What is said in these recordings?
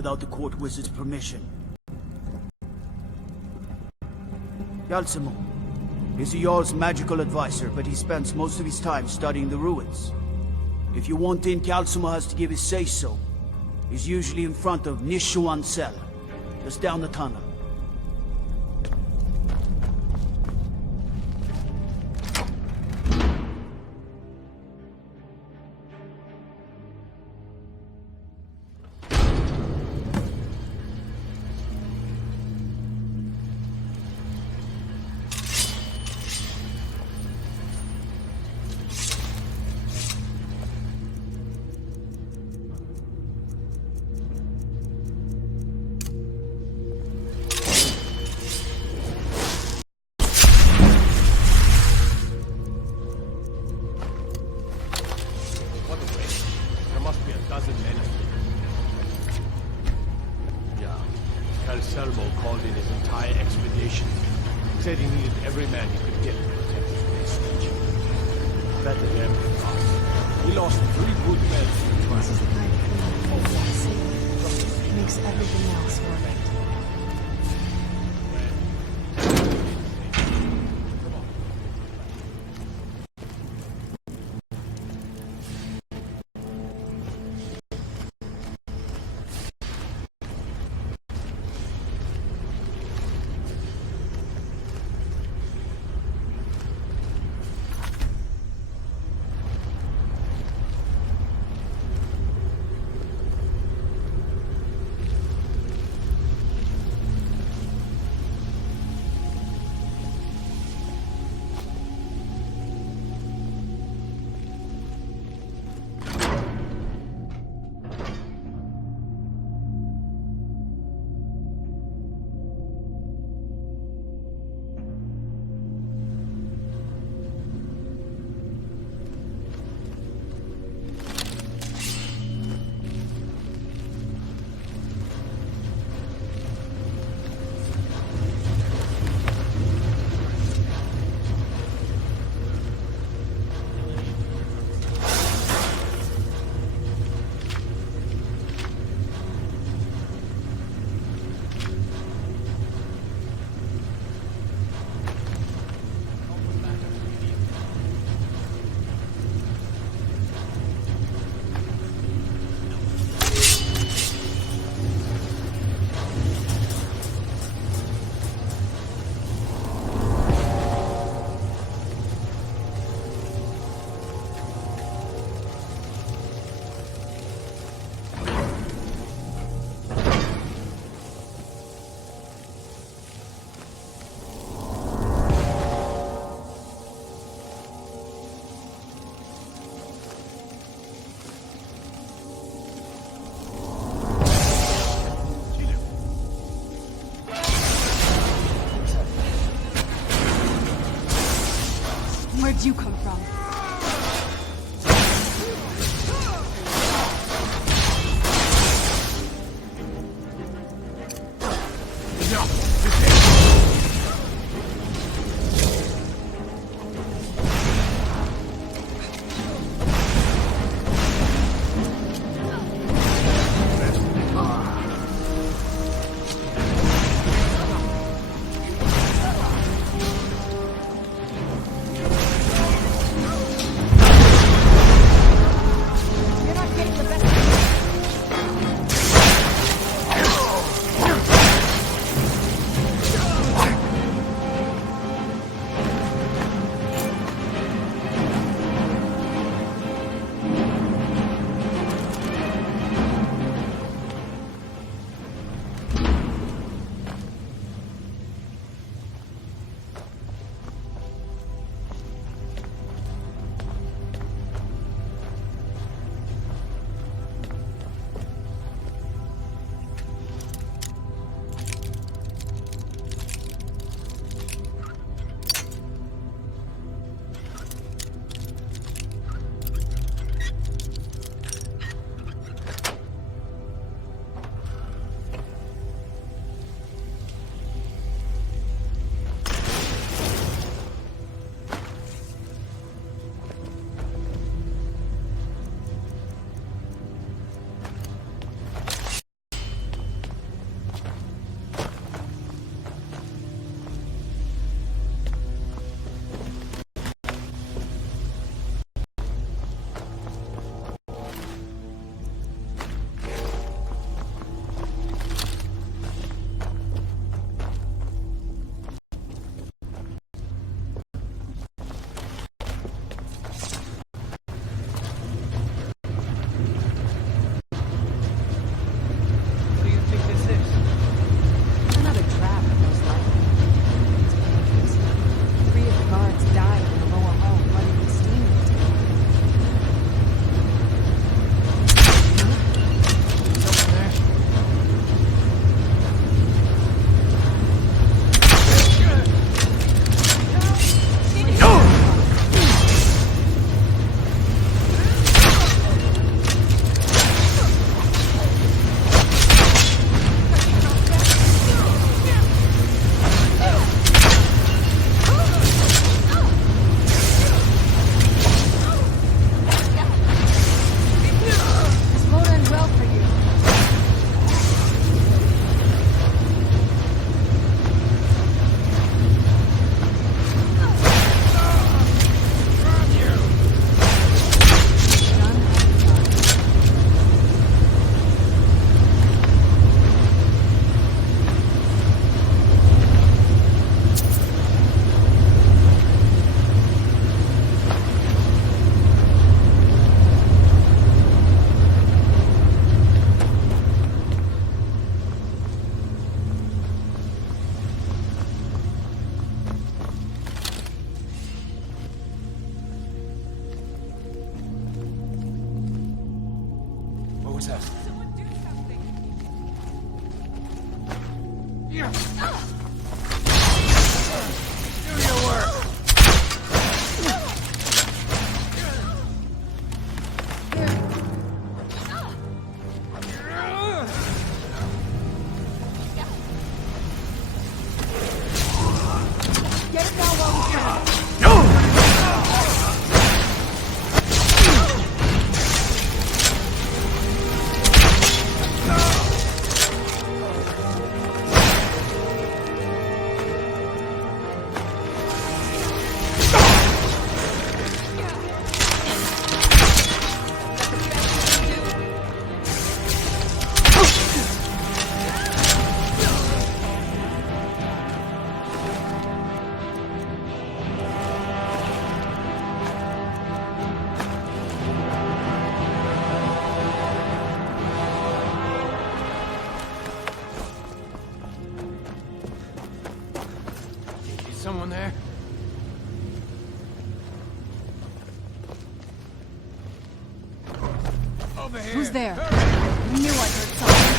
without the court wizard's permission. Yalsimo is the Jarl's magical advisor, but he spends most of his time studying the ruins. If you want in, Calcimo has to give his say-so. He's usually in front of Nishuan Cell, just down the tunnel. Said he needed every man he could get to protect his prestige. Better him than us. He lost 3 good men. This is the kind of thing I see. It makes everything else worth it. Where'd you come from? Someone there? Over here. Who's there? I knew I heard something.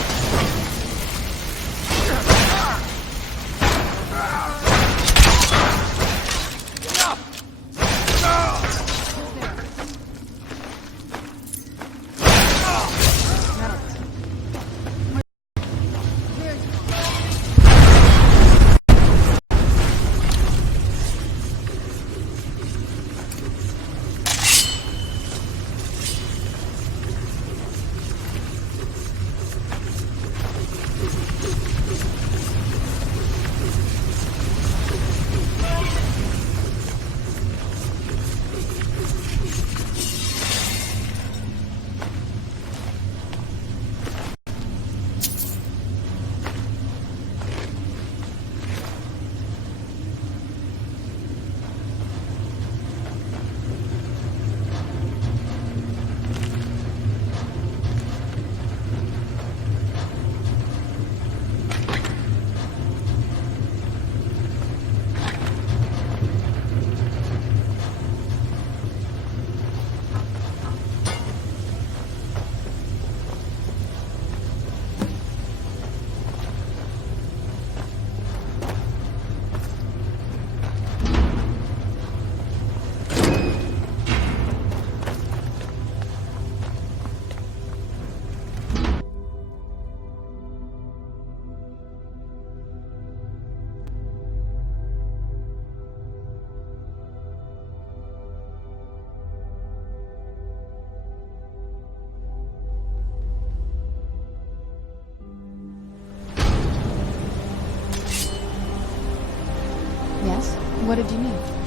Yes? What did you need?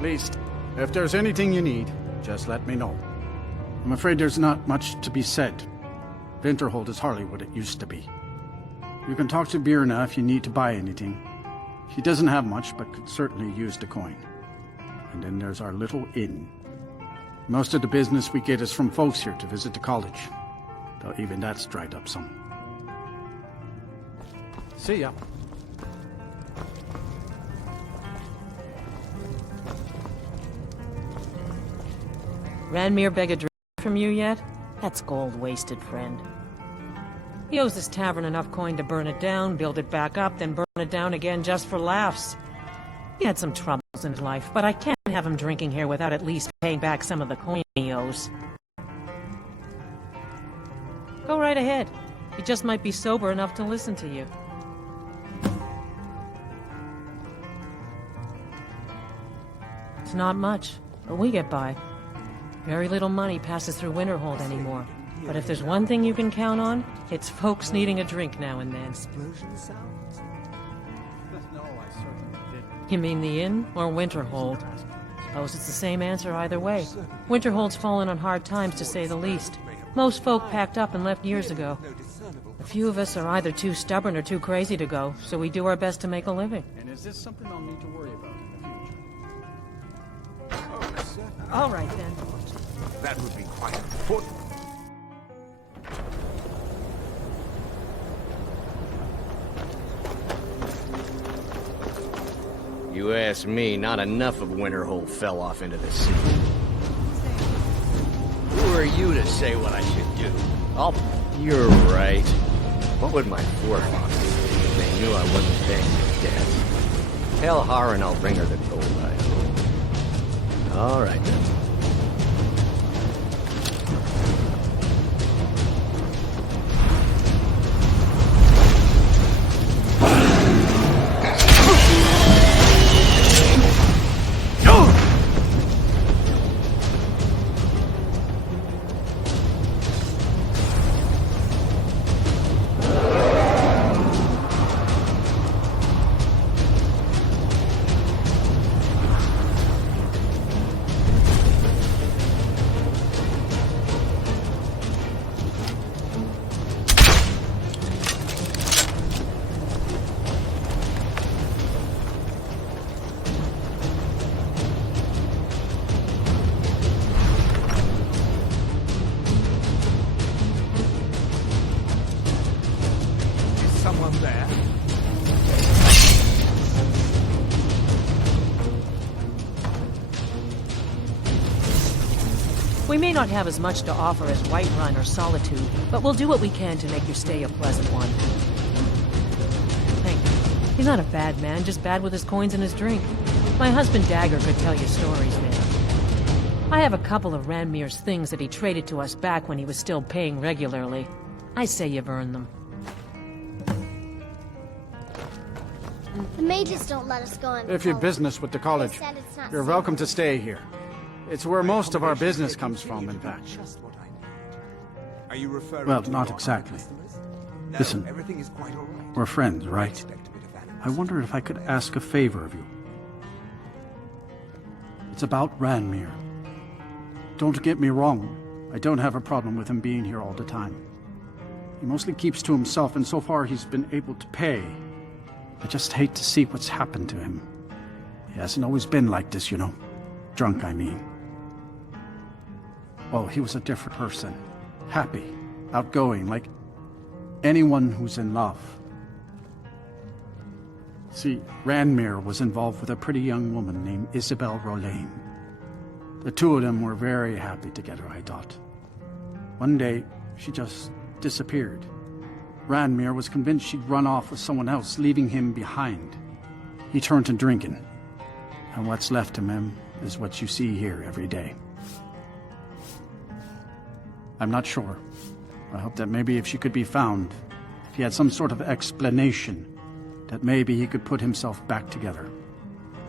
Please, if there's anything you need, just let me know. I'm afraid there's not much to be said. Winterhold is hardly what it used to be. You can talk to Birna if you need to buy anything. She doesn't have much, but could certainly use the coin. And then there's our little inn. Most of the business we get is from folks here to visit the college. Though even that's dried up some. See ya. Ranmir beg a drink from you yet? That's gold wasted, friend. He owes this tavern enough coin to burn it down, build it back up, then burn it down again just for laughs. He had some troubles in his life, but I can't have him drinking here without at least paying back some of the coin he owes. Go right ahead. He just might be sober enough to listen to you. It's not much, but we get by. Very little money passes through Winterhold anymore. But if there's one thing you can count on, it's folks needing a drink now and then. You mean the inn or Winterhold? Suppose it's the same answer either way. Winterhold's fallen on hard times, to say the least. Most folk packed up and left years ago. A few of us are either too stubborn or too crazy to go, so we do our best to make a living. And is this something I'll need to worry about in the future? All right, then. That would be quite important. You ask me, not enough of Winterhold fell off into the sea. Who are you to say what I should do? You're right. What would my forefathers do if they knew I wasn't paying their debt? Tell Harren I'll bring her the gold I owe. All right, then. Someone there? We may not have as much to offer as Whiterun or Solitude, but we'll do what we can to make your stay a pleasant one. Thank you. He's not a bad man, just bad with his coins and his drink. My husband Dagger could tell you stories, man. I have a couple of Ranmir's things that he traded to us back when he was still paying regularly. I say you've earned them. The mages don't let us go in. If you've business with the college, you're welcome to stay here. It's where most of our business comes from, in fact. Are you referring Well, to not your exactly. customers? No, Listen, everything is quite all right. we're friends, right? Expect a bit of animus. I wonder if I could ask a favor of you. It's about Ranmir. Don't get me wrong, I don't have a problem with him being here all the time. He mostly keeps to himself, and so far he's been able to pay. I just hate to see what's happened to him. He hasn't always been like this, you know. Drunk, I mean. Well, he was a different person. Happy, outgoing, like anyone who's in love. See, Ranmir was involved with a pretty young woman named Isabel Rolane. The two of them were very happy together, I thought. One day, she just disappeared. Ranmir was convinced she'd run off with someone else, leaving him behind. He turned to drinking. And what's left of him is what you see here every day. I'm not sure. I hope that maybe if she could be found, if he had some sort of explanation, that maybe he could put himself back together.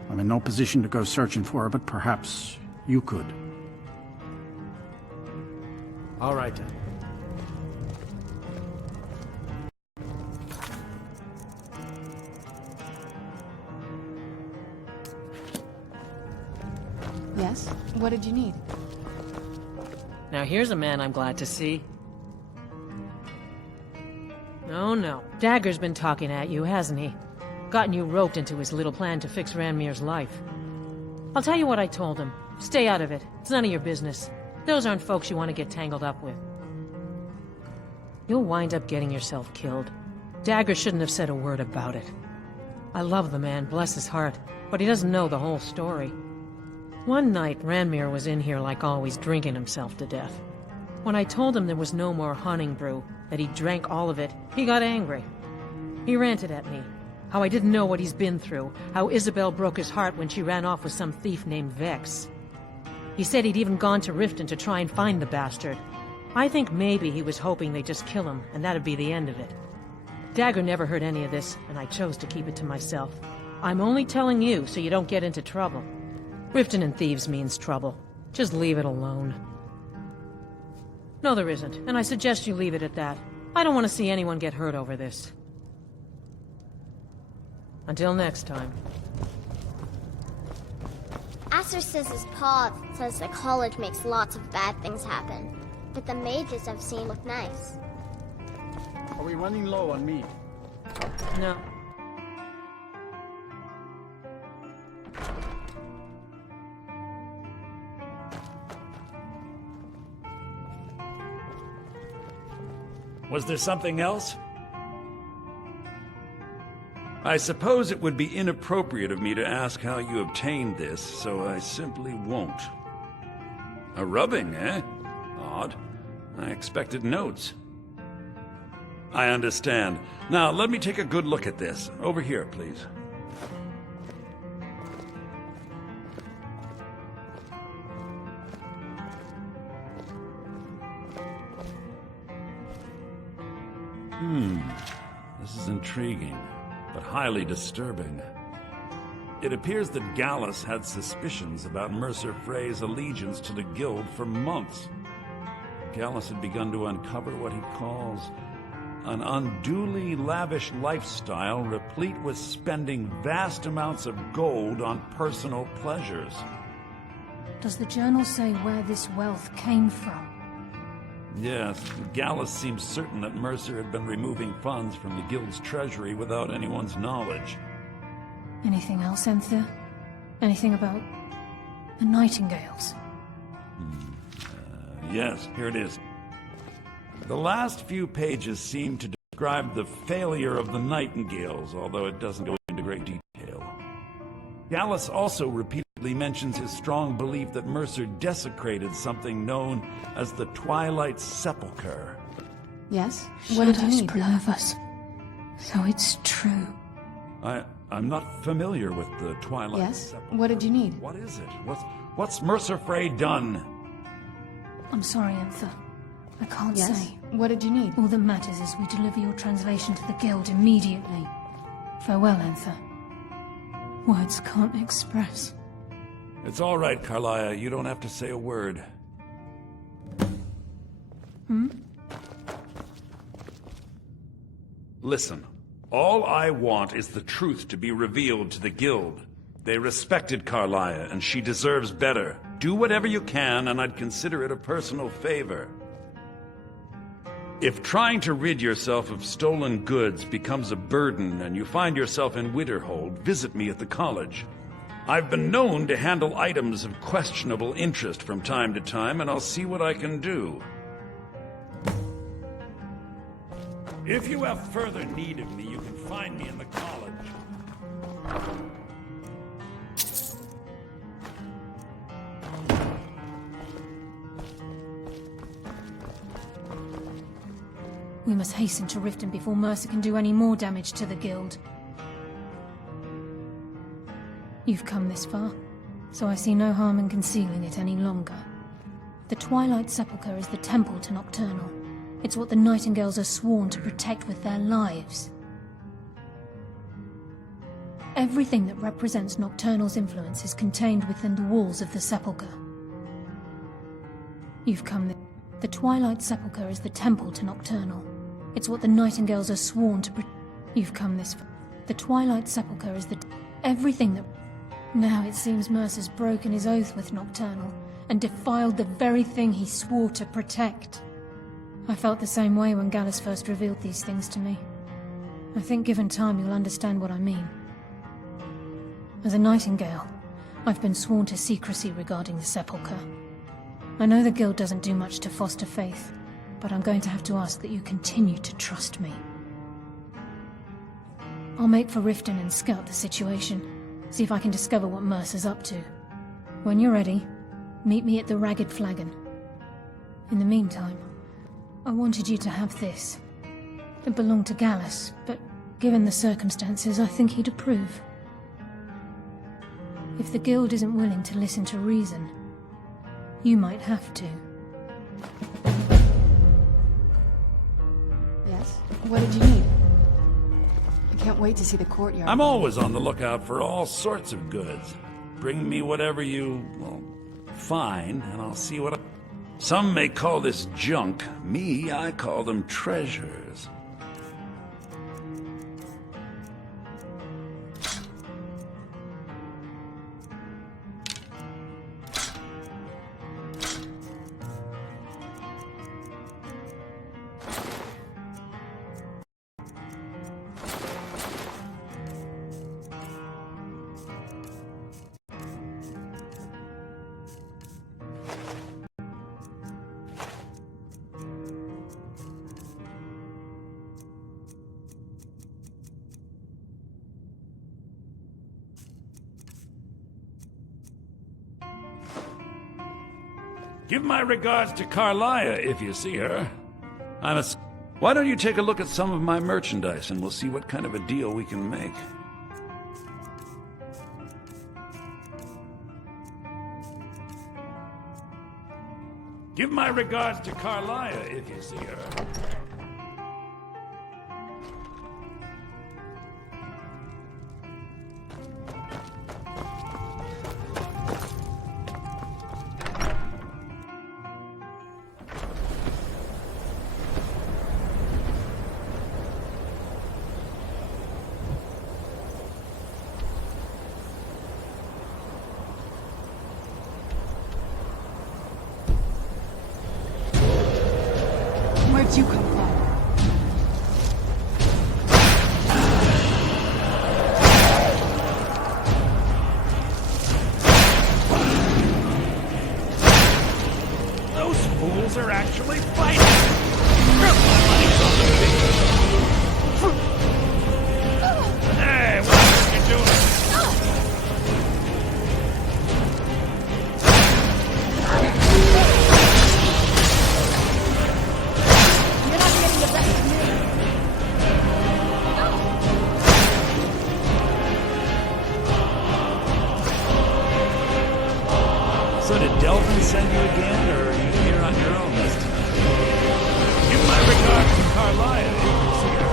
I'm in no position to go searching for her, but perhaps you could. All right, then. Yes? What did you need? Now here's a man I'm glad to see. Oh no, Dagger's been talking at you, hasn't he? Gotten you roped into his little plan to fix Ranmir's life. I'll tell you what I told him. Stay out of it. It's none of your business. Those aren't folks you want to get tangled up with. You'll wind up getting yourself killed. Dagger shouldn't have said a word about it. I love the man, bless his heart, but he doesn't know the whole story. One night, Ranmir was in here like always, drinking himself to death. When I told him there was no more hunting brew, that he drank all of it, he got angry. He ranted at me. How I didn't know what he's been through, how Isabel broke his heart when she ran off with some thief named Vex. He said he'd even gone to Riften to try and find the bastard. I think maybe he was hoping they'd just kill him, and that'd be the end of it. Dagger never heard any of this, and I chose to keep it to myself. I'm only telling you so you don't get into trouble. Riften and thieves means trouble. Just leave it alone. No, there isn't, and I suggest you leave it at that. I don't want to see anyone get hurt over this. Until next time. Aster says his pa says the college makes lots of bad things happen. But the mages I've seen look nice. Are we running low on meat? No. Was there something else? I suppose it would be inappropriate of me to ask how you obtained this, so I simply won't. A rubbing, eh? Odd. I expected notes. I understand. Now, let me take a good look at this. Over here, please. This is intriguing, but highly disturbing. It appears that Gallus had suspicions about Mercer Frey's allegiance to the Guild for months. Gallus had begun to uncover what he calls an unduly lavish lifestyle replete with spending vast amounts of gold on personal pleasures. Does the journal say where this wealth came from? Yes, Gallus seems certain that Mercer had been removing funds from the Guild's treasury without anyone's knowledge. Anything else, Enthir? Anything about the Nightingales? Yes, here it is. The last few pages seem to describe the failure of the Nightingales, although it doesn't go into great detail. Gallus also repeatedly mentions his strong belief that Mercer desecrated something known as the Twilight Sepulchre. Yes? What did you need? Blavas. So it's true. I'm not familiar with the Twilight Yes? Sepulchre. What did you need? What is it? What's Mercer Frey done? I'm sorry, Enthir. I can't Yes? say. What did you need? All that matters is we deliver your translation to the Guild immediately. Farewell, Enthir. Words can't express. It's all right, Carlia. You don't have to say a word. Listen. All I want is the truth to be revealed to the Guild. They respected Carlia, and she deserves better. Do whatever you can, and I'd consider it a personal favor. If trying to rid yourself of stolen goods becomes a burden and you find yourself in Winterhold, visit me at the college. I've been known to handle items of questionable interest from time to time, and I'll see what I can do. If you have further need of me, you can find me in the college. We must hasten to Riften before Mercer can do any more damage to the Guild. You've come this far, so I see no harm in concealing it any longer. The Twilight Sepulchre is the temple to Nocturnal. It's what the Nightingales are sworn to protect with their lives. Everything that represents Nocturnal's influence is contained within the walls of the Sepulchre. You've come The Twilight Sepulchre is the temple to Nocturnal. It's what the Nightingales are sworn to You've come this far. The Twilight Sepulchre is everything that Now it seems Mercer's broken his oath with Nocturnal and defiled the very thing he swore to protect. I felt the same way when Gallus first revealed these things to me. I think given time you'll understand what I mean. As a Nightingale, I've been sworn to secrecy regarding the Sepulchre. I know the Guild doesn't do much to foster faith, but I'm going to have to ask that you continue to trust me. I'll make for Riften and scout the situation, see if I can discover what Mercer's up to. When you're ready, meet me at the Ragged Flagon. In the meantime, I wanted you to have this. It belonged to Gallus, but given the circumstances, I think he'd approve. If the Guild isn't willing to listen to reason, you might have to. Yes? What did you need? I can't wait to see the courtyard. I'm always on the lookout for all sorts of goods. Bring me whatever you, well, find, and I'll see what Some may call this junk. Me, I call them treasures. Give my regards to Carlia if you see her. Why don't you take a look at some of my merchandise and we'll see what kind of a deal we can make. Give my regards to Carlia if you see her. Where'd you come from? Those fools are actually fighting! My money's on the big... Hey, what are you doing? So did Delvin send you again, or are you here on your own this time? Give my regards to Carlia if you see her.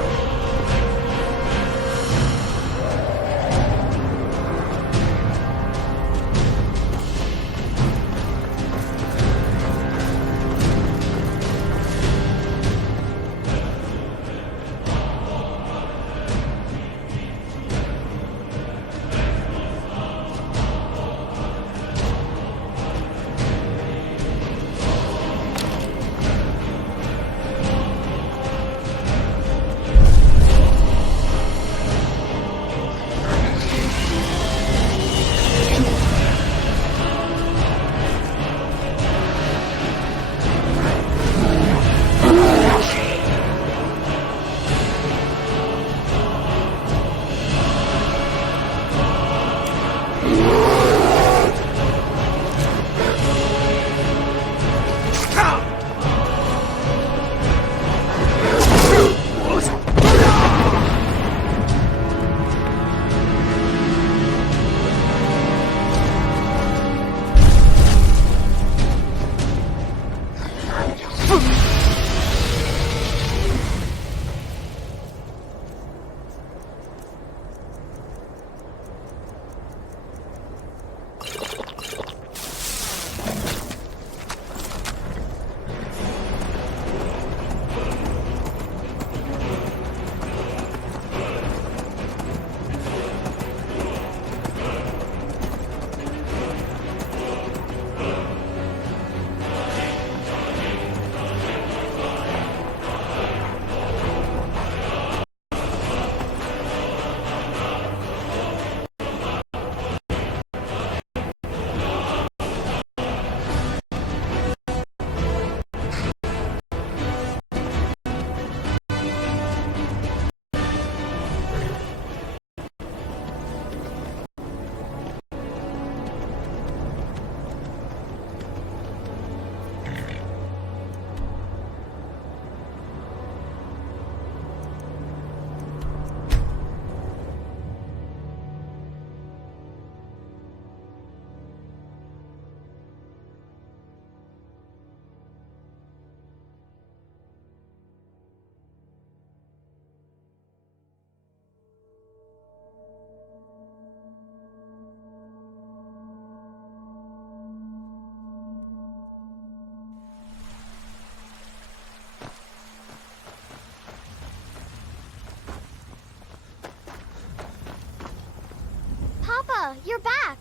Papa, you're back.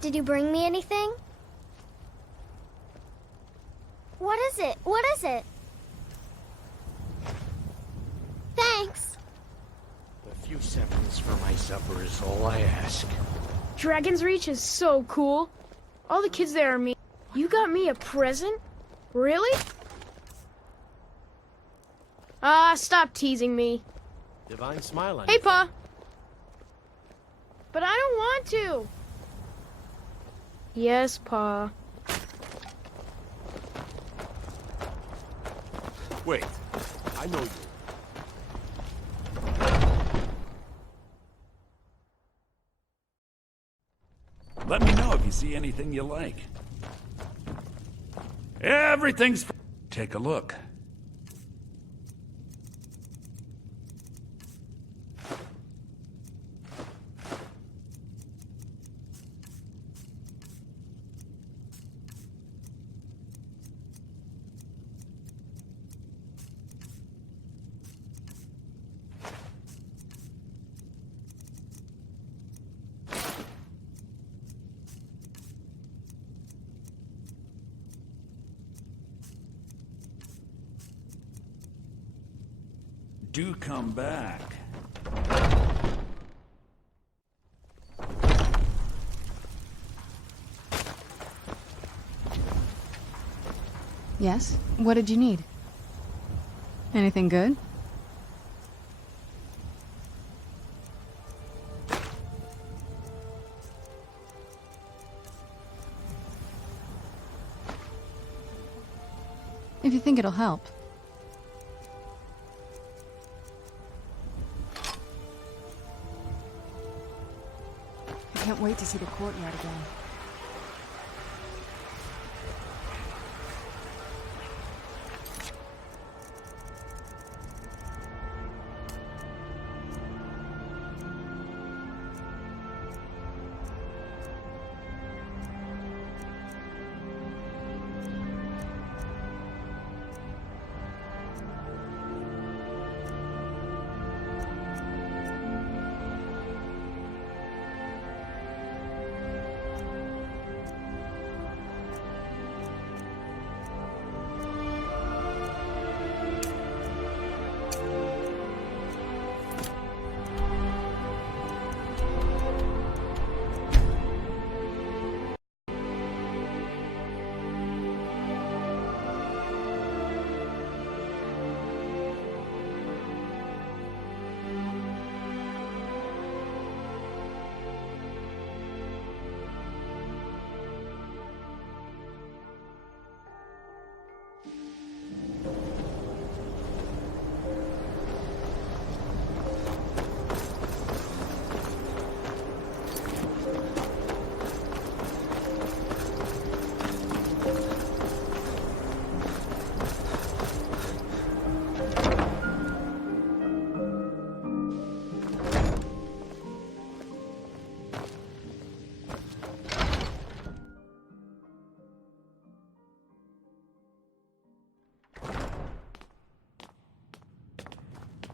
Did you bring me anything? What is it? What is it? Thanks. A few seconds for my supper is all I ask. Dragon's Reach is so cool. All the kids there are me. You got me a present? Really? Stop teasing me. Divine smile on Hey, your Pa. But I don't want to. Yes, Pa. Wait, I know you. Let me know if you see anything you like. Everything's... Take a look. Do come back. Yes? What did you need? Anything good? If you think it'll help. I can't wait to see the courtyard again.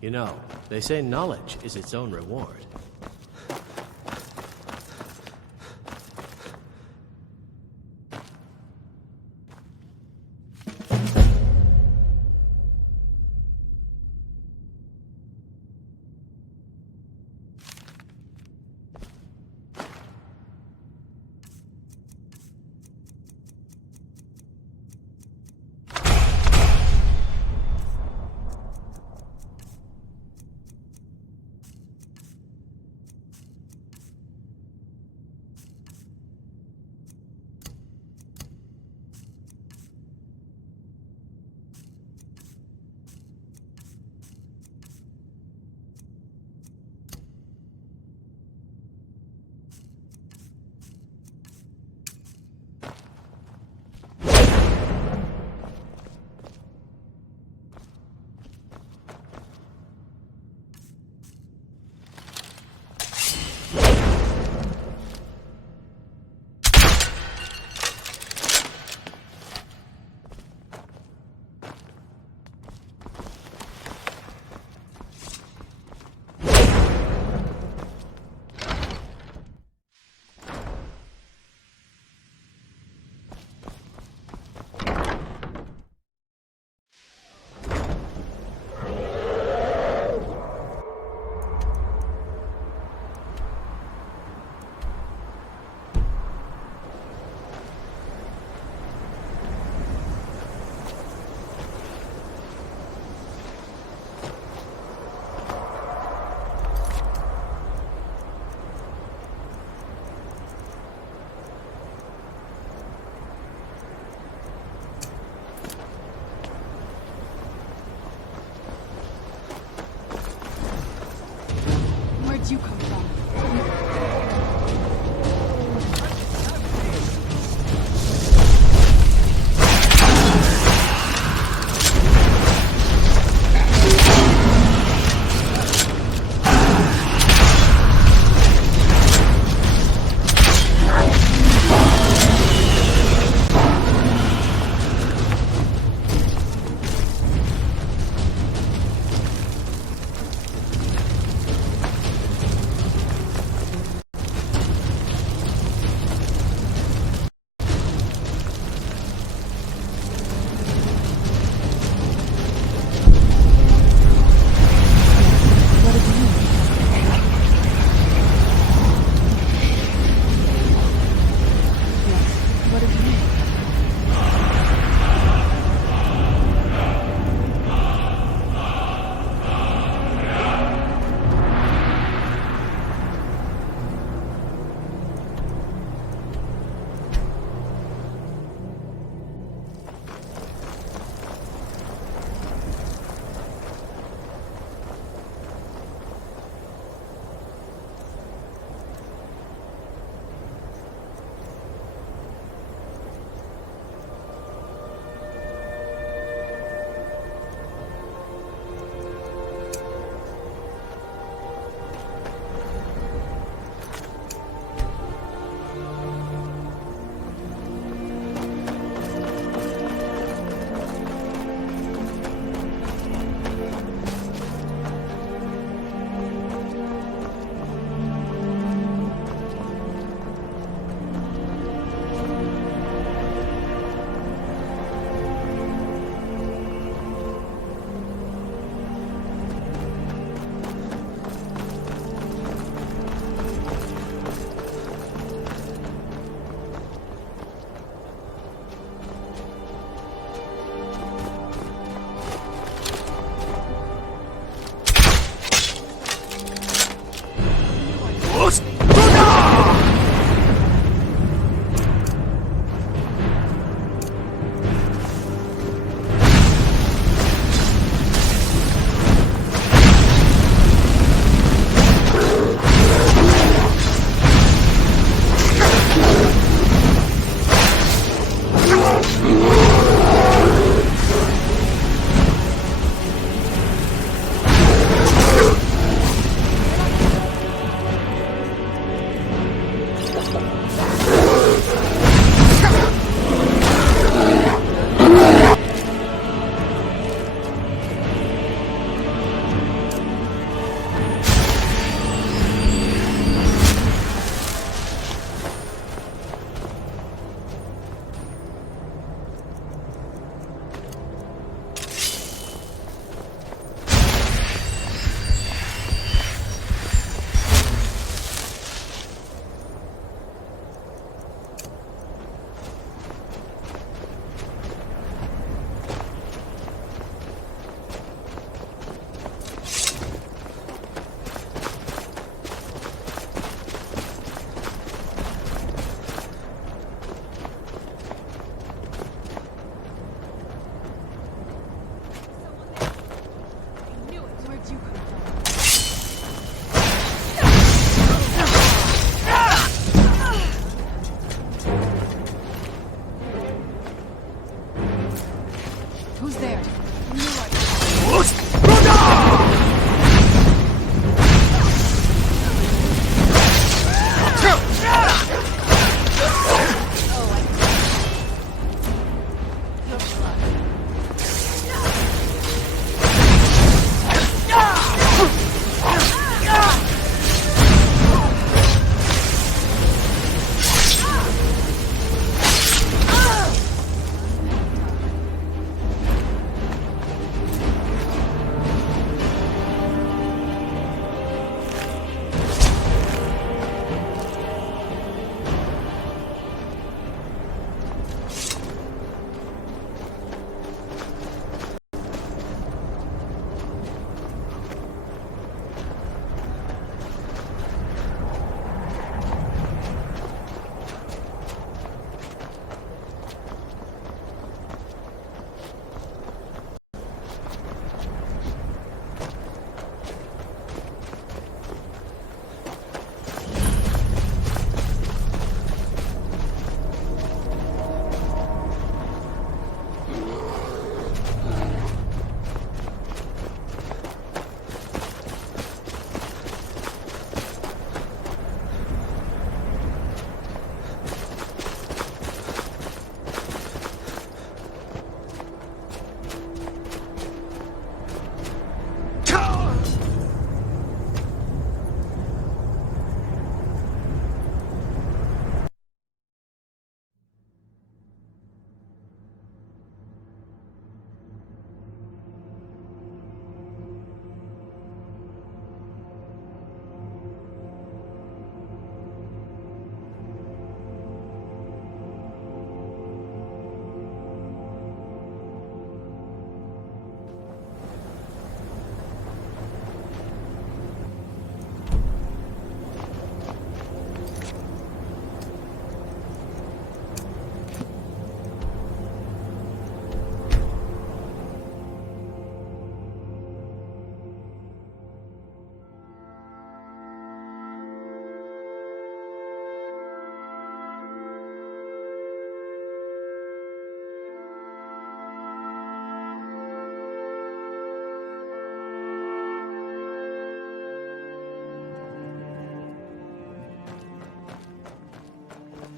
You know, they say knowledge is its own reward. come back.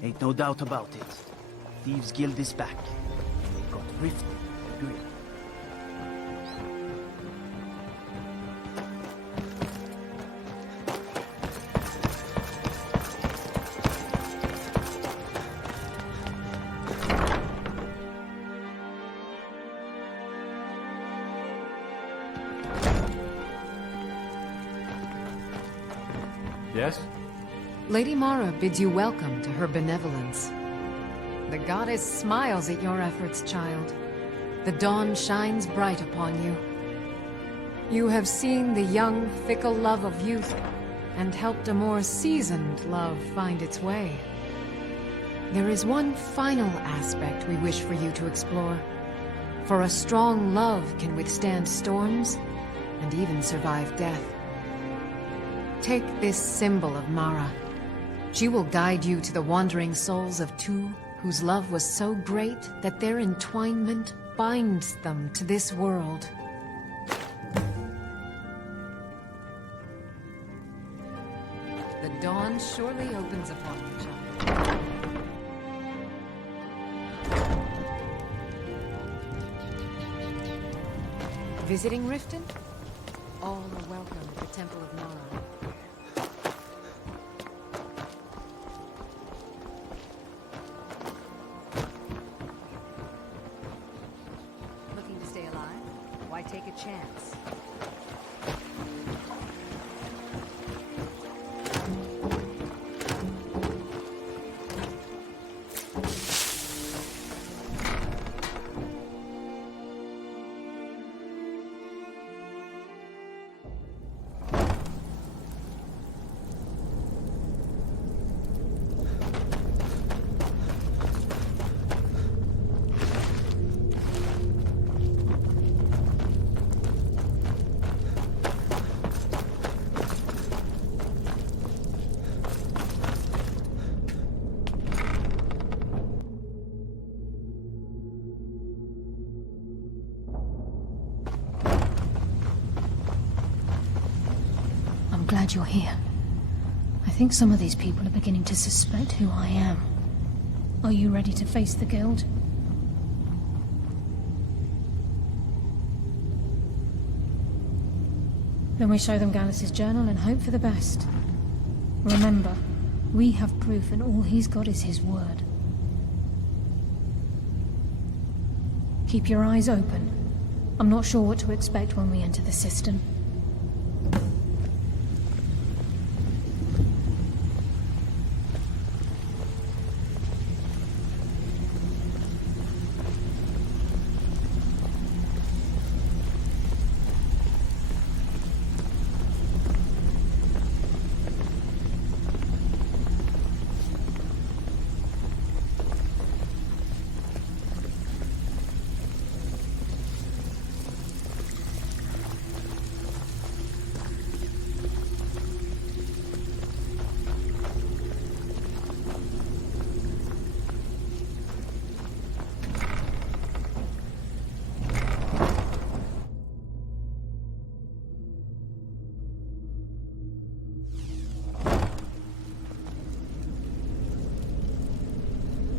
Ain't no doubt about it. Thieves' Guild is back. They got rifted grip. Yes? Lady Mara bids you welcome to her benevolence. The goddess smiles at your efforts, child. The dawn shines bright upon you. You have seen the young, fickle love of youth, and helped a more seasoned love find its way. There is one final aspect we wish for you to explore. For a strong love can withstand storms, and even survive death. Take this symbol of Mara. She will guide you to the wandering souls of two whose love was so great that their entwinement binds them to this world. The dawn surely opens upon you, child. Visiting Riften? All are welcome at the Temple of Mara. Looking to stay alive? Why take a chance? Glad you're here. I think some of these people are beginning to suspect who I am. Are you ready to face the Guild? Then we show them Gallus's journal and hope for the best. Remember, we have proof and all he's got is his word. Keep your eyes open. I'm not sure what to expect when we enter the cistern.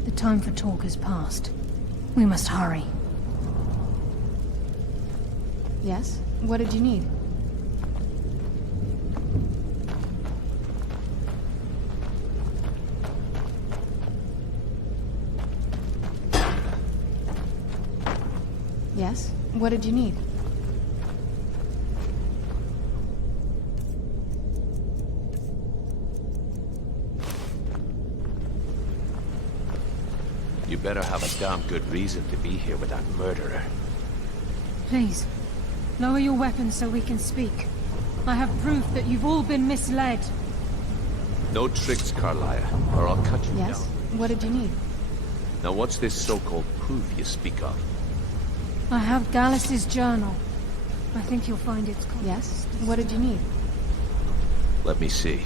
The time for talk has passed. We must hurry. Yes? What did you need? Yes? What did you need? You better have a damn good reason to be here with that murderer. Please, lower your weapons so we can speak. I have proof that you've all been misled. No tricks, Carlia, or I'll cut you Yes? down. What did you need? Now what's this so-called proof you speak of? I have Gallus's journal. I think you'll find its contents. Yes? What did you need? Let me see.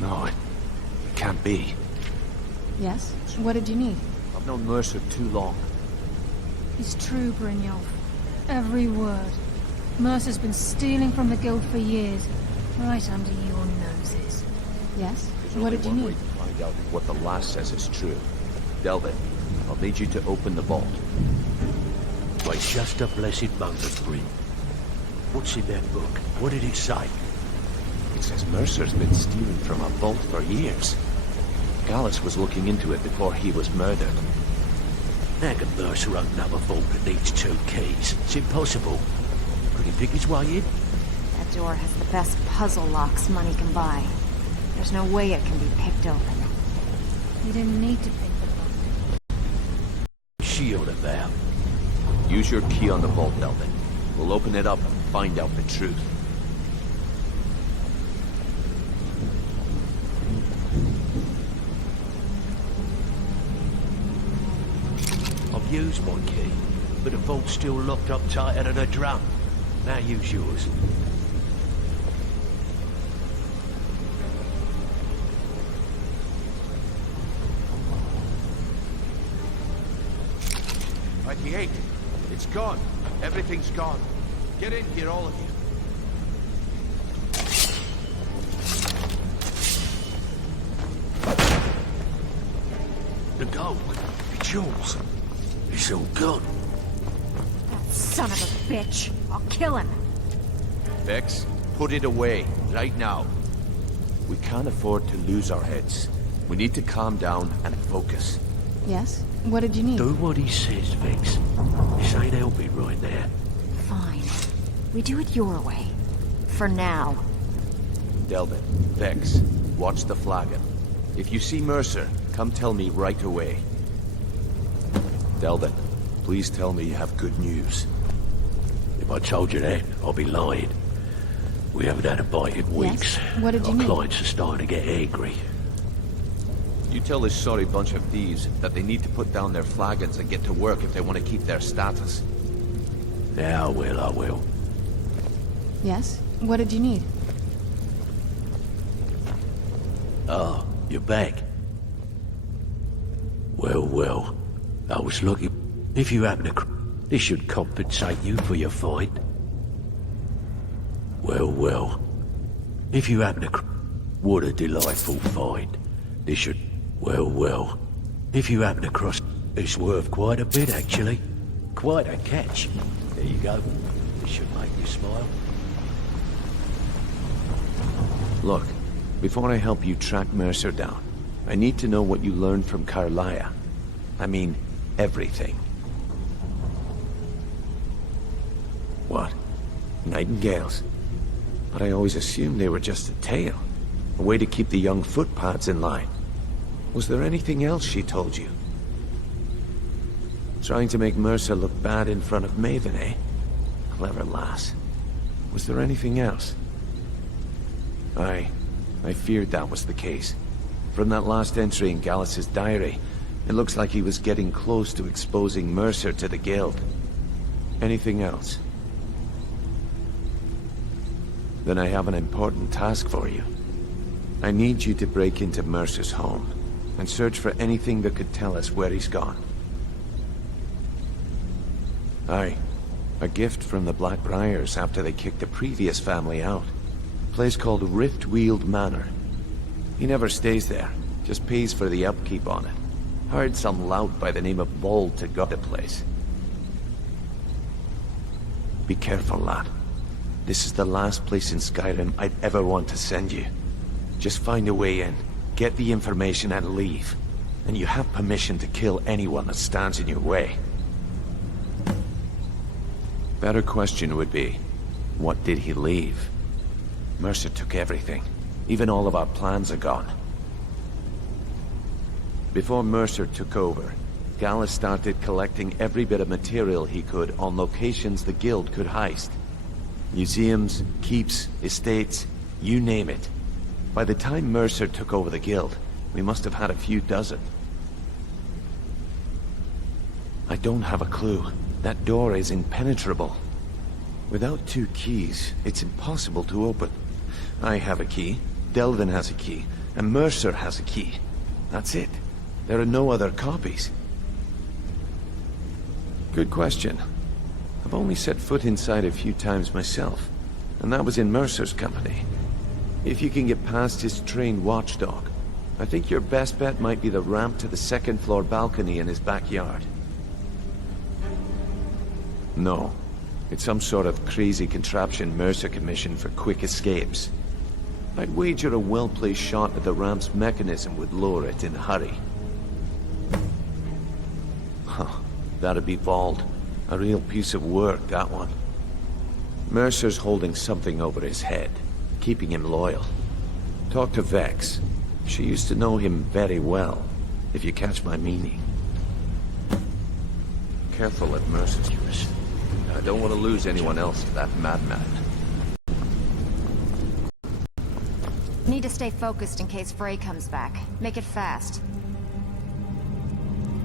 No, it can't be. Yes? What did you need? I've known Mercer too long. It's true, Brynjolf. Every word. Mercer's been stealing from the Guild for years, right under your noses. Yes? What did you need? To find out if what the last says is true. Delvin, I'll need you to open the vault. By just a blessed moment, Bryn. What's in that book? What did it say? It says Mercer's been stealing from a vault for years. Gallus was looking into it before he was murdered. How can Mercer open up a vault that needs 2 keys? It's impossible. Could he pick his way in? That door has the best puzzle locks money can buy. There's no way it can be picked open. You didn't need to pick the lock. Shield about. Use your key on the vault, Delvin. We'll open it up and find out the truth. I've used my key, but the vault's still locked up tighter than a drum. Now use yours. Right, the 8. It's gone. Everything's gone. Get in here, all of you. The gold. It's yours. It's all gone. That son of a bitch. I'll kill him. Vex, put it away, right now. We can't afford to lose our heads. We need to calm down and focus. Yes? What did you need? Do what he says, Vex. This ain't helping right now. Fine. We do it your way. For now. Delvin, Vex, watch the flagon. If you see Mercer, come tell me right away. Delvin, please tell me you have good news. If I told you that, I'll be lying. We haven't had a bite in weeks. Yes? What did you Our need? clients are starting to get angry. You tell this sorry bunch of thieves that they need to put down their flagons and get to work if they want to keep their status. Yeah, I will. Yes? What did you need? Oh, you're back. Well. I was looking. If you happen to... This should compensate you for your find. Well. If you happen to... What a delightful find. This should... Well. If you happen to cross... It's worth quite a bit, actually. Quite a catch. There you go. This should make you smile. Look, before I help you track Mercer down, I need to know what you learned from Carlia. I mean, everything. What? Nightingales? But I always assumed they were just a tale. A way to keep the young footpads in line. Was there anything else she told you? Trying to make Mercer look bad in front of Maven, eh? Clever lass. Was there anything else? I feared that was the case. From that last entry in Gallus's diary, it looks like he was getting close to exposing Mercer to the Guild. Anything else? Then I have an important task for you. I need you to break into Mercer's home and search for anything that could tell us where he's gone. Aye. A gift from the Blackbriars after they kicked the previous family out. A place called Riftweald Manor. He never stays there, just pays for the upkeep on it. Hired some lout by the name of Bold to guard the place. Be careful, lad. This is the last place in Skyrim I'd ever want to send you. Just find a way in, get the information and leave. And you have permission to kill anyone that stands in your way. Better question would be, what did he leave? Mercer took everything. Even all of our plans are gone. Before Mercer took over, Gallus started collecting every bit of material he could on locations the Guild could heist. Museums, keeps, estates, you name it. By the time Mercer took over the Guild, we must have had a few dozen. I don't have a clue. That door is impenetrable. Without 2 keys, it's impossible to open. I have a key, Delvin has a key, and Mercer has a key. That's it. There are no other copies. Good question. I've only set foot inside a few times myself, and that was in Mercer's company. If you can get past his trained watchdog, I think your best bet might be the ramp to the second-floor balcony in his backyard. No. It's some sort of crazy contraption Mercer commissioned for quick escapes. I'd wager a well-placed shot at the ramp's mechanism would lower it in a hurry. Huh. That'd be Vald. A real piece of work, that one. Mercer's holding something over his head, keeping him loyal. Talk to Vex. She used to know him very well, if you catch my meaning. Careful at Mercer's use. I don't want to lose anyone else to that madman. Need to stay focused in case Frey comes back. Make it fast.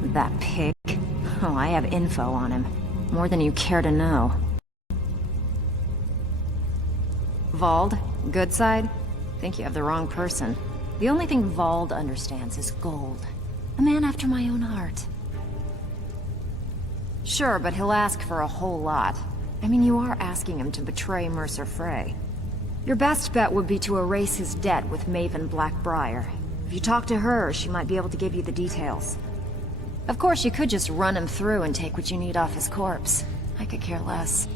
That pig. Oh, I have info on him. More than you care to know. Vald, good side? Think you have the wrong person. The only thing Vald understands is gold. A man after my own heart. Sure, but he'll ask for a whole lot. I mean, you are asking him to betray Mercer Frey. Your best bet would be to erase his debt with Maven Blackbriar. If you talk to her, she might be able to give you the details. Of course, you could just run him through and take what you need off his corpse. I could care less.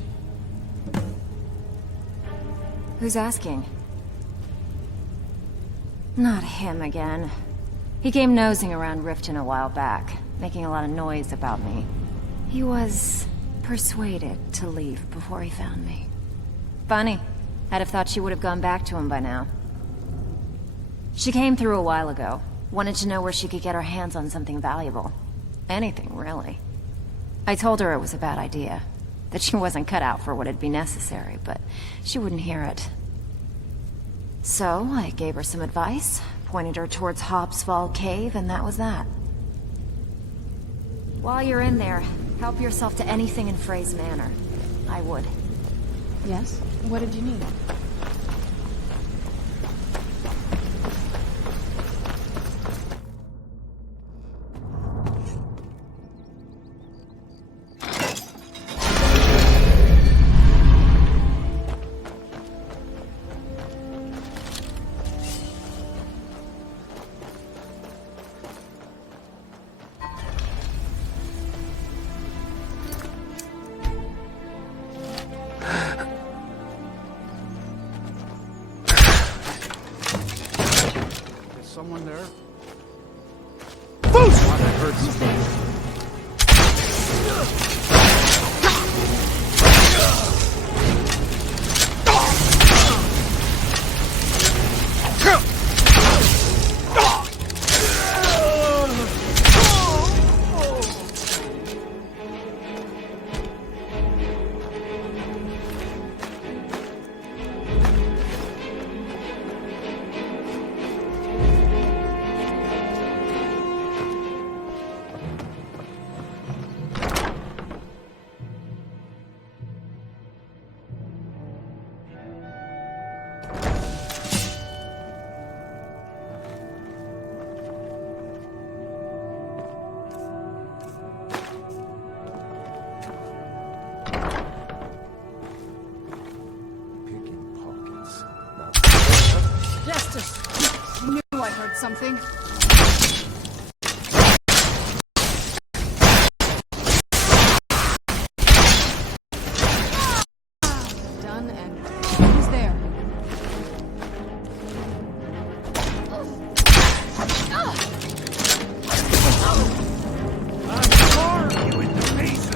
Who's asking? Not him again. He came nosing around Riften a while back, making a lot of noise about me. He was persuaded to leave before he found me. Funny. I'd have thought she would have gone back to him by now. She came through a while ago. Wanted to know where she could get her hands on something valuable. Anything, really. I told her it was a bad idea. That she wasn't cut out for what'd be necessary, but she wouldn't hear it. So, I gave her some advice, pointed her towards Hobsfall Cave, and that was that. While you're in there, help yourself to anything in Frey's Manor. I would. Yes? What did you need? Someone there? Boost! I heard something. Justice! Knew I heard something. Done and who's there? You in the face.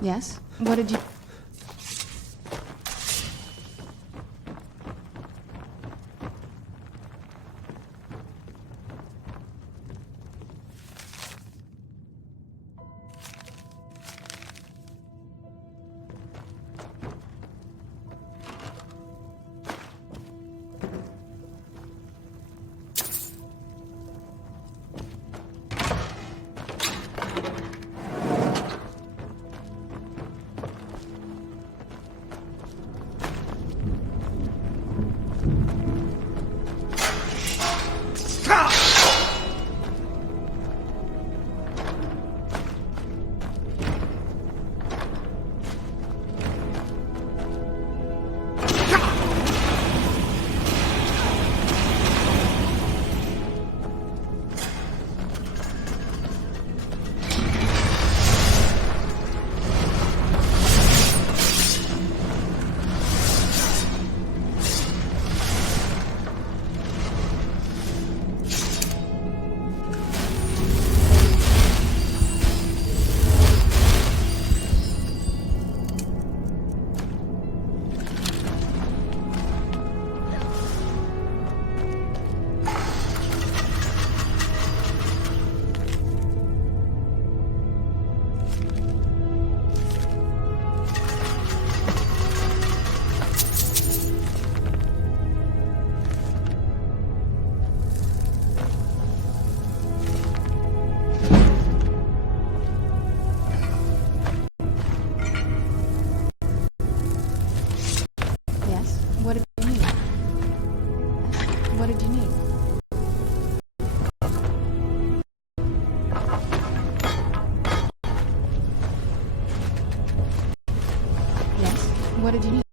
Yes? What did you... What did you need?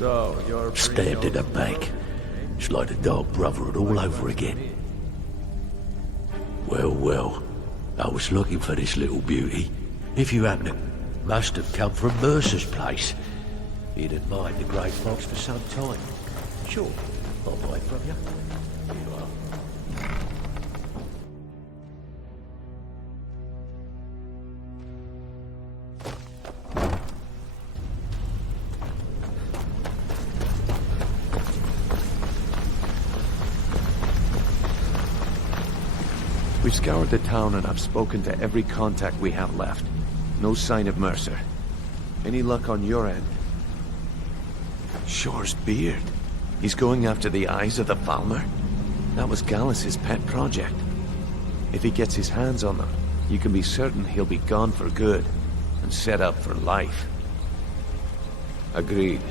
So, you're... Stabbed in the back. It's like the Dark Brotherhood all over again. Well, well. I was looking for this little beauty. If you happen to... Must have come from Mercer's place. He'd admired the Great Fox for some time. Sure, I'll buy it from you. Here you are. We've scoured the town and I've spoken to every contact we have left. No sign of Mercer. Any luck on your end? Shore's beard. He's going after the eyes of the Falmer? That was Gallus's pet project. If he gets his hands on them, you can be certain he'll be gone for good, and set up for life. Agreed.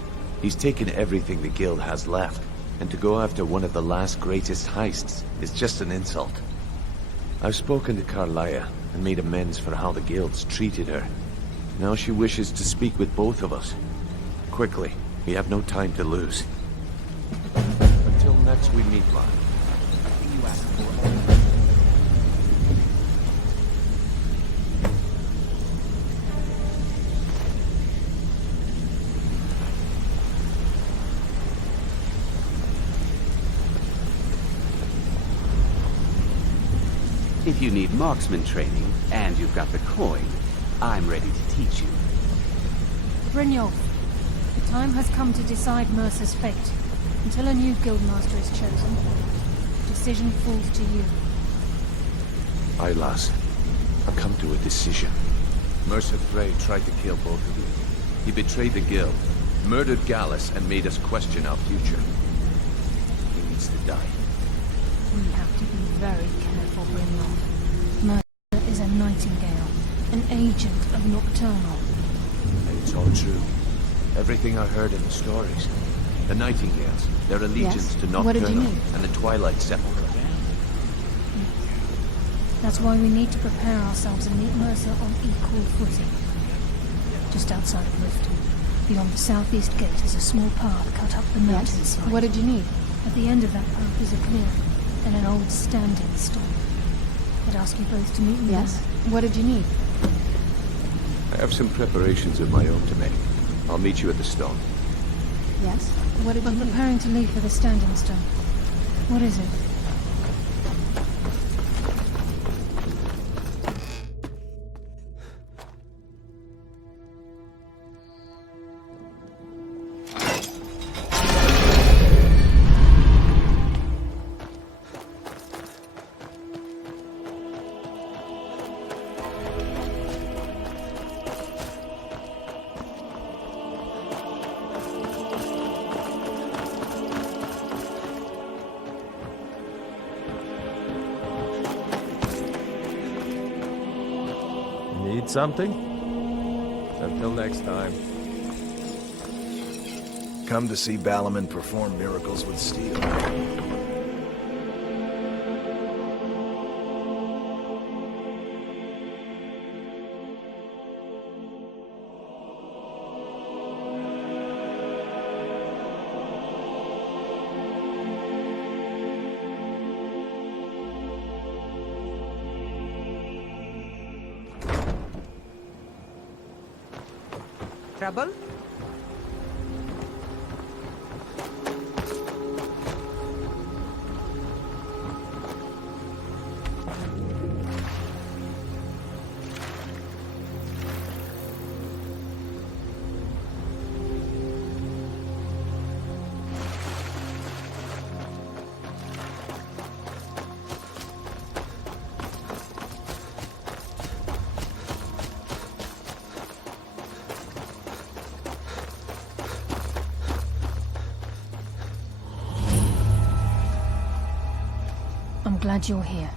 He's taken everything the Guild has left, and to go after one of the last greatest heists is just an insult. I've spoken to Carlia and made amends for how the Guild's treated her. Now she wishes to speak with both of us. Quickly, we have no time to lose. Until next we meet, lad. You asked for. If you need marksman training, and you've got the coin, I'm ready to teach you. Brynjolf, the time has come to decide Mercer's fate. Until a new guildmaster is chosen, the decision falls to you. Aye, lass. I've come to a decision. Mercer Frey tried to kill both of you. He betrayed the guild, murdered Gallus, and made us question our future. He needs to die. We have to be very careful, Brynjolf. Mercer is a nightingale, an agent of Nocturnal. It's all true. Everything I heard in the stories. The Nightingales, their allegiance to What did you Nocturnal need? and the Twilight Sepulchre. That's why we need to prepare ourselves and meet Mercer on equal footing. Just outside of Riften, beyond the southeast gate, is a small path cut up the mountainside. What did you need? At the end of that path is a clearing and an old standing stone. I'd ask you both to meet me Yes. there. What did you need? I have some preparations of my own to make. I'll meet you at the stone. Yes. What did you I'm need? preparing to leave for the standing stone. What is it? Need something? Until next time. Come to see Balaman perform miracles with steel. Trouble? I'm glad you're here.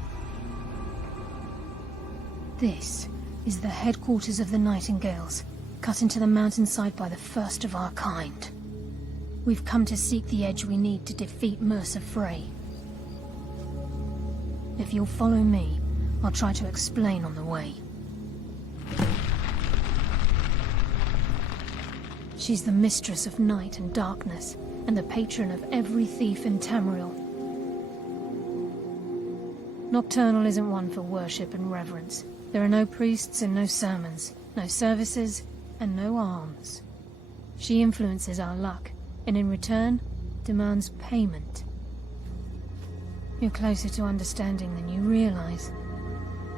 This is the headquarters of the Nightingales, cut into the mountainside by the first of our kind. We've come to seek the edge we need to defeat Mercer Frey. If you'll follow me, I'll try to explain on the way. She's the mistress of night and darkness, and the patron of every thief in Tamriel. Nocturnal isn't one for worship and reverence. There are no priests and no sermons, no services and no alms. She influences our luck, and in return, demands payment. You're closer to understanding than you realize.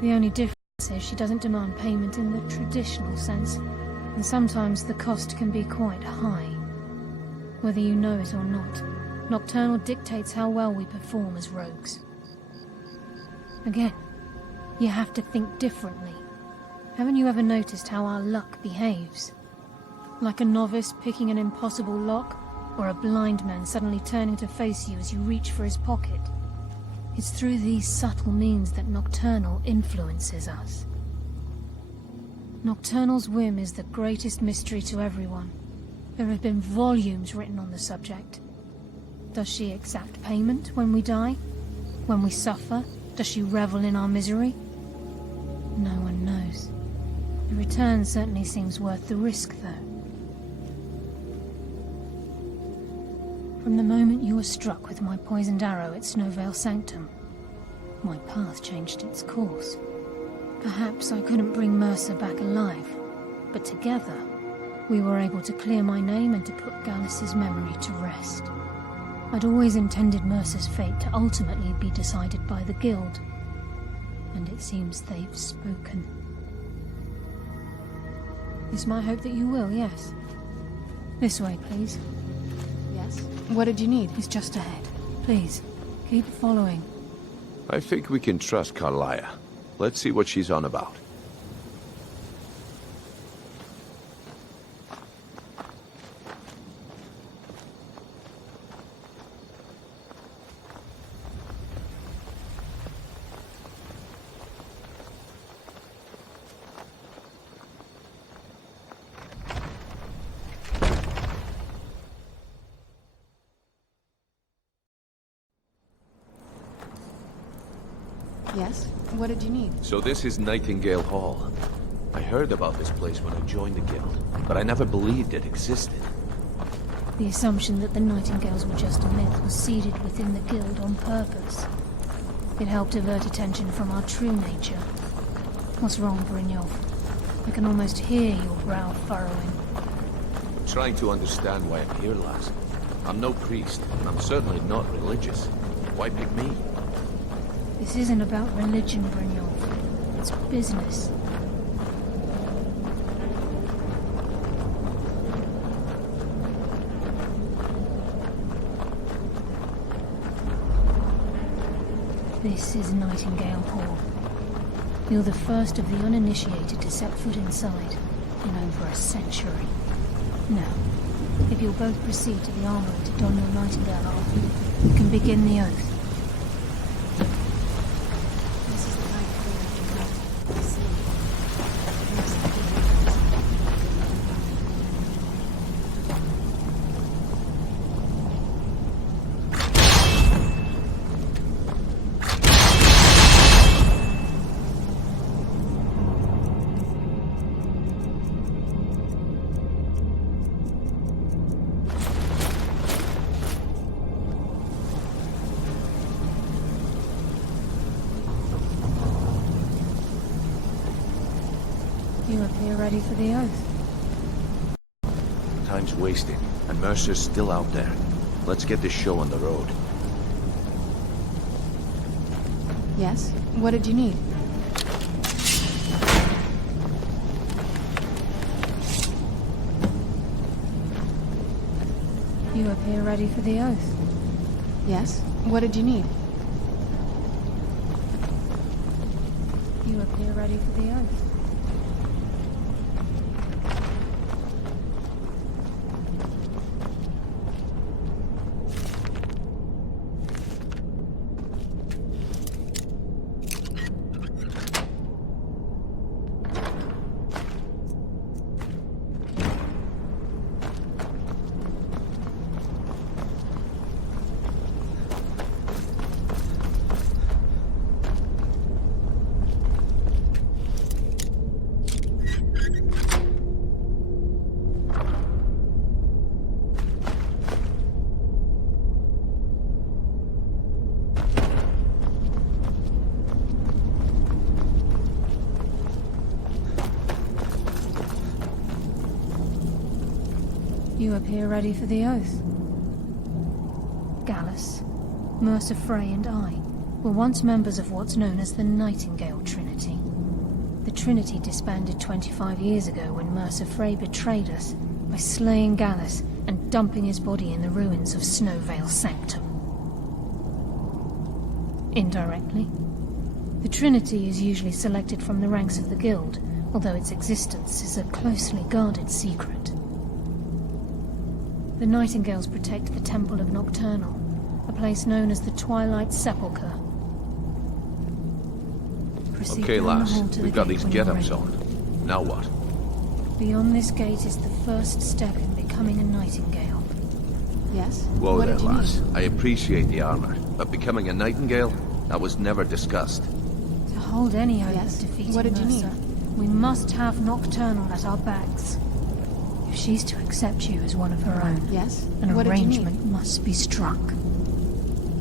The only difference is she doesn't demand payment in the traditional sense, and sometimes the cost can be quite high. Whether you know it or not, Nocturnal dictates how well we perform as rogues. Again, you have to think differently. Haven't you ever noticed how our luck behaves? Like a novice picking an impossible lock, or a blind man suddenly turning to face you as you reach for his pocket. It's through these subtle means that Nocturnal influences us. Nocturnal's whim is the greatest mystery to everyone. There have been volumes written on the subject. Does she exact payment when we die? When we suffer? Does she revel in our misery? No one knows. The return certainly seems worth the risk, though. From the moment you were struck with my poisoned arrow at Snowvale Sanctum, my path changed its course. Perhaps I couldn't bring Mercer back alive, but together, we were able to clear my name and to put Gallus's memory to rest. I'd always intended Mercer's fate to ultimately be decided by the Guild, and it seems they've spoken. It's my hope that you will, yes. This way, please. Yes? What did you need? He's just ahead. Please, keep following. I think we can trust Carlia. Let's see what she's on about. Yes? What did you need? So this is Nightingale Hall. I heard about this place when I joined the guild, but I never believed it existed. The assumption that the Nightingales were just a myth was seeded within the guild on purpose. It helped divert attention from our true nature. What's wrong, Brynjolf? I can almost hear your brow furrowing. I'm trying to understand why I'm here, lass. I'm no priest, and I'm certainly not religious. Why pick me? This isn't about religion, Brynjolf. It's business. This is Nightingale Hall. You're the first of the uninitiated to set foot inside in over a century. Now, if you'll both proceed to the armory to don your Nightingale armor, you can begin the oath. You appear ready for the oath. Time's wasting, and Mercer's still out there. Let's get this show on the road. Yes? What did you need? You appear ready for the oath. Yes? What did you need? You appear ready for the oath. You appear ready for the oath. Gallus, Mercer Frey and I were once members of what's known as the Nightingale Trinity. The Trinity disbanded 25 years ago when Mercer Frey betrayed us by slaying Gallus and dumping his body in the ruins of Snowvale Sanctum. Indirectly, the Trinity is usually selected from the ranks of the Guild, although its existence is a closely guarded secret. The Nightingales protect the Temple of Nocturnal, a place known as the Twilight Sepulchre. Proceed Okay, down the lass, hall to the we've got gate these when you're get-ups ready. on. Now what? Beyond this gate is the first step in becoming a Nightingale. Yes? Whoa What there, did you lass. need? I appreciate the armor, but becoming a Nightingale? That was never discussed. To hold any hope Yes? of defeating What did you Mercer, we must have Nocturnal at our backs. If she's to accept you as one of her own, Yes? an What did you need? arrangement must be struck.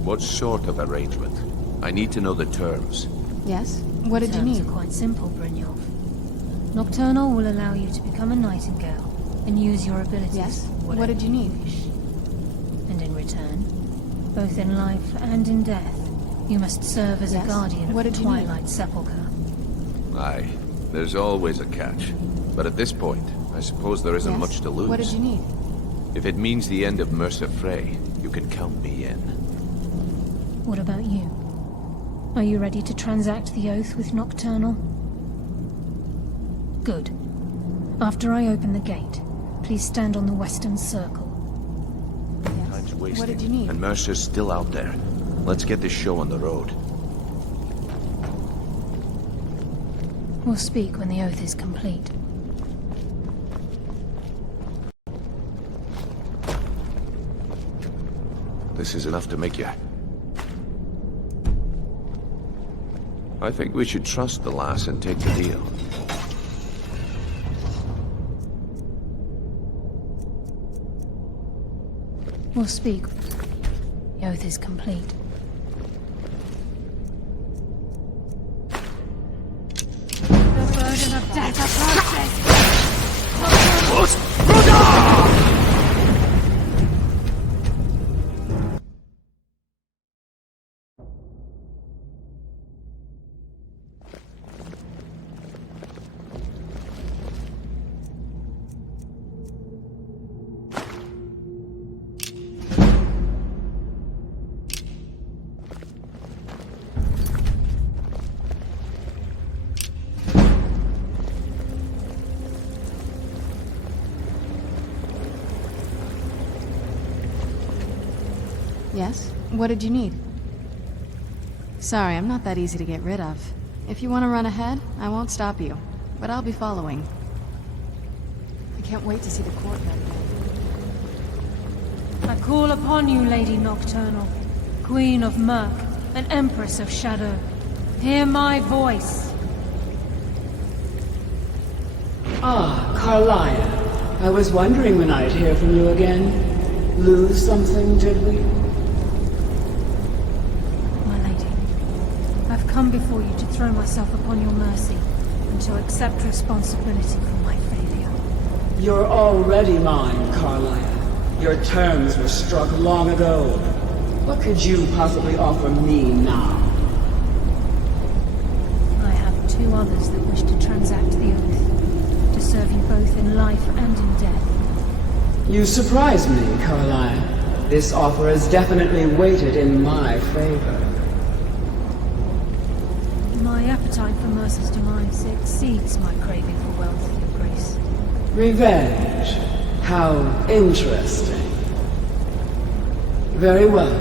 What sort of arrangement? I need to know the terms. Yes? What did you Terms need? are quite simple, Brynjolf. Nocturnal will allow you to become a Nightingale and use your abilities. Yes? for What did you need? wish. And in return, both in life and in death, you must serve as Yes? a guardian What of the did you need? Twilight Sepulchre. Aye, there's always a catch. But at this point, I suppose there isn't Yes? much to lose. What did you need? If it means the end of Mercer Frey, you can count me in. What about you? Are you ready to transact the oath with Nocturnal? Good. After I open the gate, please stand on the western circle. Time's wasting. What did you need? And Mercer's still out there. Let's get this show on the road. We'll speak when the oath is complete. This is enough to make you... I think we should trust the lass and take the deal. We'll speak. The oath is complete. The burden of death approaches! Yes? What did you need? Sorry, I'm not that easy to get rid of. If you want to run ahead, I won't stop you. But I'll be following. I can't wait to see the courtyard again. I call upon you, Lady Nocturnal, Queen of Murk, and Empress of Shadow. Hear my voice. Ah, Carlia. I was wondering when I'd hear from you again. Lose something, did we? My lady, I've come before you to throw myself upon your mercy, and to accept responsibility for my failure. You're already mine, Carlia. Your terms were struck long ago. What could you possibly offer me now? I have two others that wish to transact the oath, to serve you both in life and in death. You surprise me, Carlia. This offer is definitely weighted in my favor. My appetite for Mercer's demise exceeds my craving for wealth, Your Grace. Revenge. How interesting. Very well.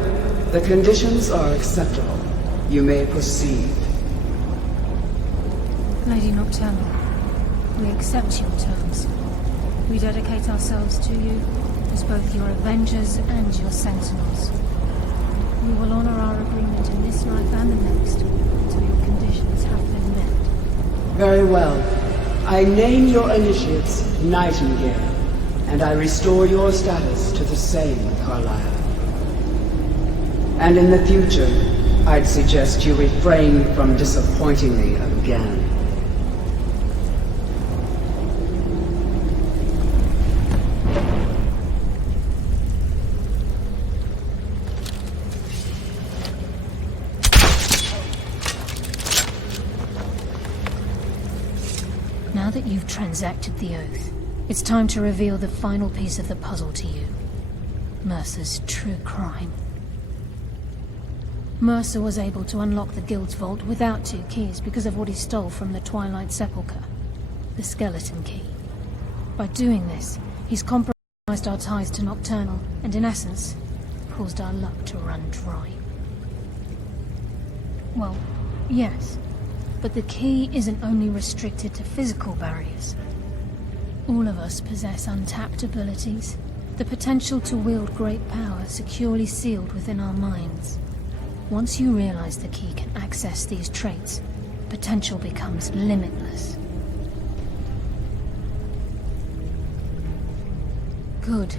The conditions are acceptable. You may proceed. Lady Nocturnal, we accept your terms. We dedicate ourselves to you as both your avengers and your sentinels. We will honor our agreement in this life and the next until your conditions have been met. Very well. I name your initiates Nightingale, and I restore your status to the same, Carlisle. And in the future, I'd suggest you refrain from disappointing me again. Now that you've transacted the oath, it's time to reveal the final piece of the puzzle to you. Mercer's true crime. Mercer was able to unlock the Guild's vault without two keys because of what he stole from the Twilight Sepulchre, the skeleton key. By doing this, he's compromised our ties to Nocturnal, and in essence, caused our luck to run dry. Well, yes, but the key isn't only restricted to physical barriers. All of us possess untapped abilities, the potential to wield great power securely sealed within our minds. Once you realize the key can access these traits, potential becomes limitless. Good.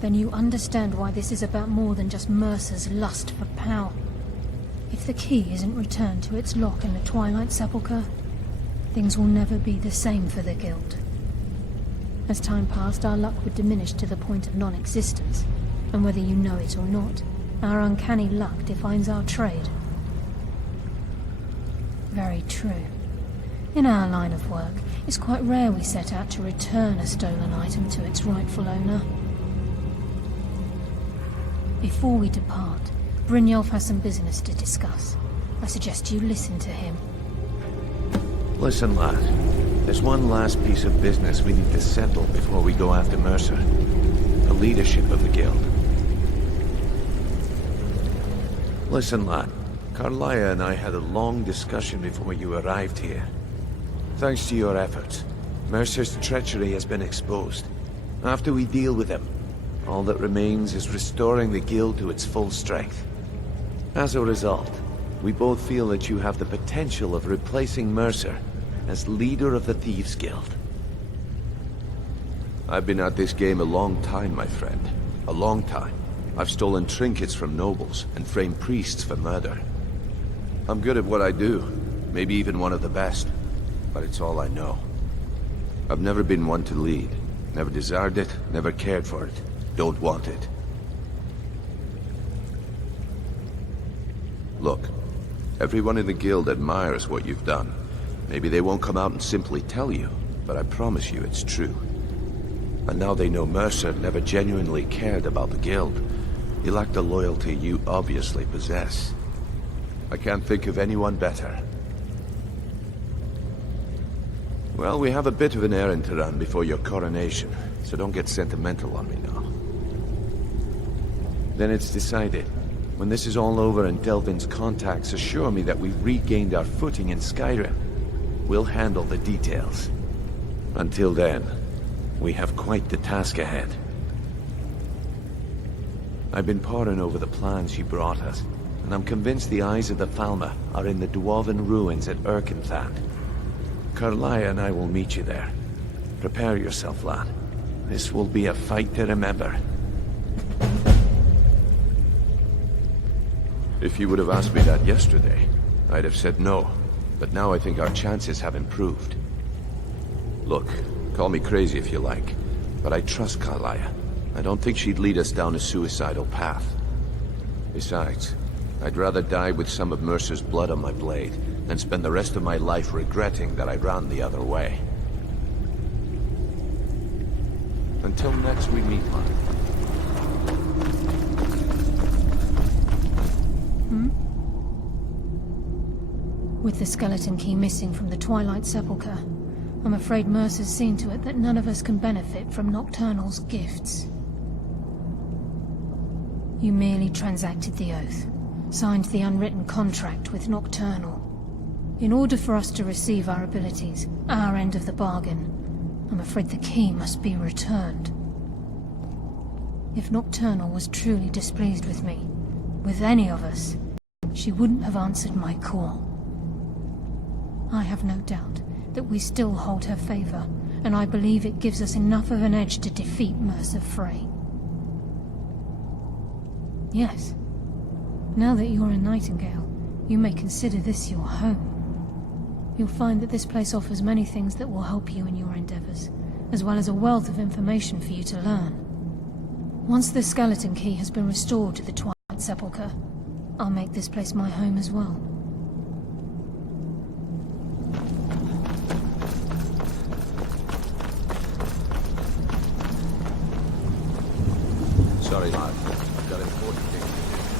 Then you understand why this is about more than just Mercer's lust for power. If the key isn't returned to its lock in the Twilight Sepulchre, things will never be the same for the Guild. As time passed, our luck would diminish to the point of non-existence, and whether you know it or not, our uncanny luck defines our trade. Very true. In our line of work, it's quite rare we set out to return a stolen item to its rightful owner. Before we depart, Brynjolf has some business to discuss. I suggest you listen to him. Listen, lad. There's one last piece of business we need to settle before we go after Mercer. The leadership of the guild. Listen, lad. Carlia and I had a long discussion before you arrived here. Thanks to your efforts, Mercer's treachery has been exposed. After we deal with him, all that remains is restoring the guild to its full strength. As a result, we both feel that you have the potential of replacing Mercer as leader of the Thieves' Guild. I've been at this game a long time, my friend. A long time. I've stolen trinkets from nobles and framed priests for murder. I'm good at what I do, maybe even one of the best, but it's all I know. I've never been one to lead. Never desired it, never cared for it. Don't want it. Look, everyone in the guild admires what you've done. Maybe they won't come out and simply tell you, but I promise you it's true. And now they know Mercer never genuinely cared about the guild. He lacked the loyalty you obviously possess. I can't think of anyone better. Well, we have a bit of an errand to run before your coronation, so don't get sentimental on me now. Then it's decided. When this is all over and Delvin's contacts assure me that we've regained our footing in Skyrim, we'll handle the details. Until then, we have quite the task ahead. I've been poring over the plans you brought us, and I'm convinced the eyes of the Falmer are in the Dwarven ruins at Erkenthand. Carlia and I will meet you there. Prepare yourself, lad. This will be a fight to remember. If you would have asked me that yesterday, I'd have said no. But now I think our chances have improved. Look, call me crazy if you like, but I trust Carlia. I don't think she'd lead us down a suicidal path. Besides, I'd rather die with some of Mercer's blood on my blade than spend the rest of my life regretting that I ran the other way. Until next we meet, lad. With the skeleton key missing from the Twilight Sepulchre, I'm afraid Mercer's seen to it that none of us can benefit from Nocturnal's gifts. You merely transacted the oath, signed the unwritten contract with Nocturnal. In order for us to receive our abilities, our end of the bargain, I'm afraid the key must be returned. If Nocturnal was truly displeased with me, with any of us, she wouldn't have answered my call. I have no doubt that we still hold her favor, and I believe it gives us enough of an edge to defeat Mercer Frey. Yes. Now that you're a Nightingale, you may consider this your home. You'll find that this place offers many things that will help you in your endeavors, as well as a wealth of information for you to learn. Once the skeleton key has been restored to the Twilight Sepulchre, I'll make this place my home as well. Sorry, lad. I've got important things to do.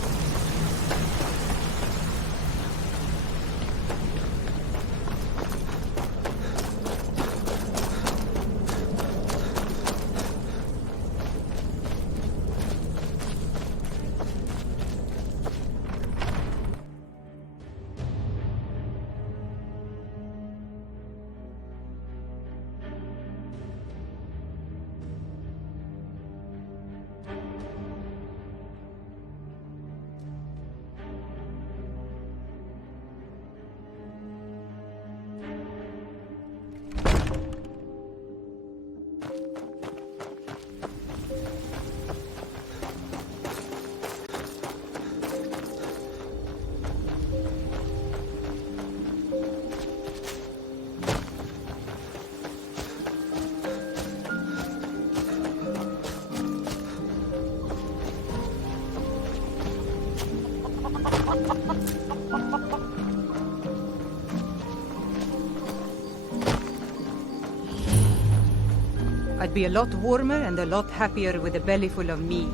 I'd be a lot warmer and a lot happier with a belly full of mead.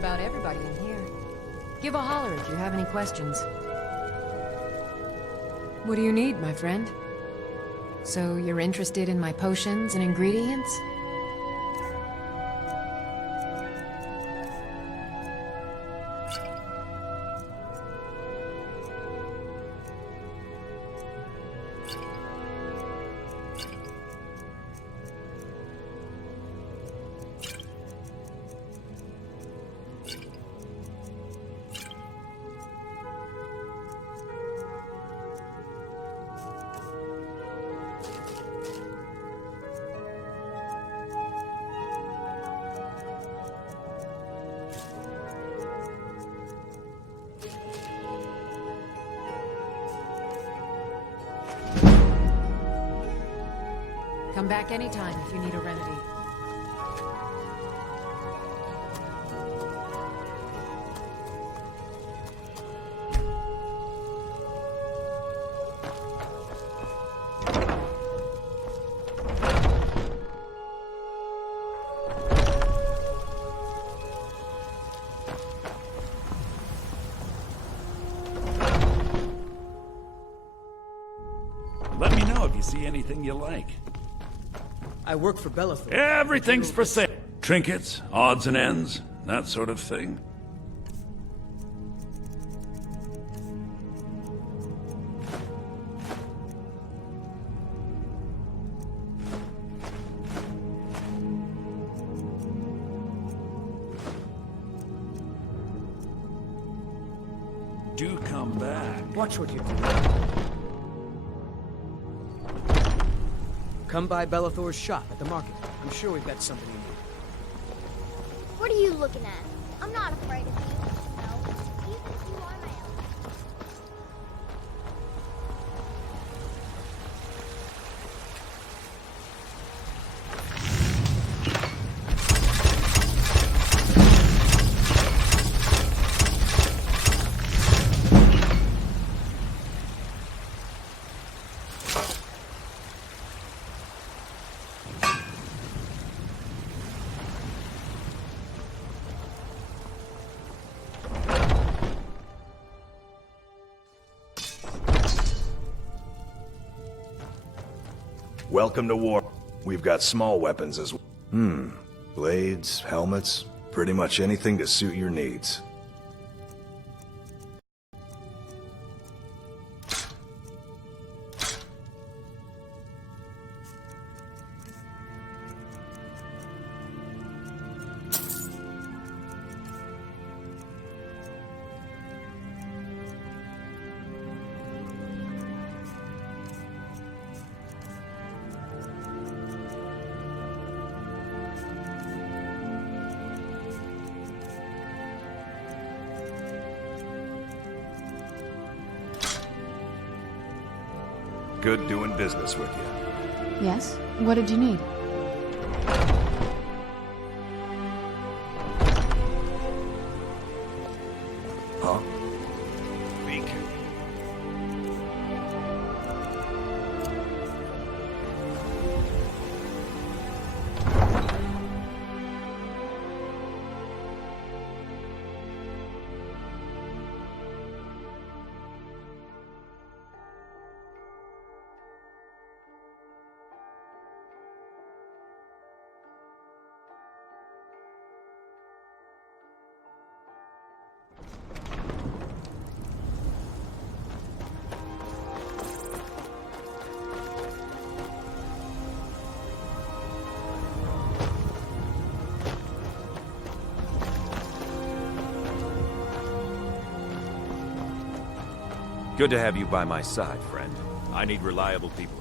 about everybody in here. Give a holler if you have any questions. What do you need, my friend? So you're interested in my potions and ingredients? Come back anytime if you need a remedy. Let me know if you see anything you like. I work for Bellathor. Everything's for sale. Trinkets, odds and ends, that sort of thing. Do come back. Watch what you do. Come by Bellathor's shop at the market. I'm sure we've got something you need. What are you looking at? I'm not afraid of you. No, even if you are my enemy. Welcome to war. We've got small weapons as well. Blades, helmets, pretty much anything to suit your needs. Good doing business with you. Yes? What did you need? Huh? Beak. Good to have you by my side, friend. I need reliable people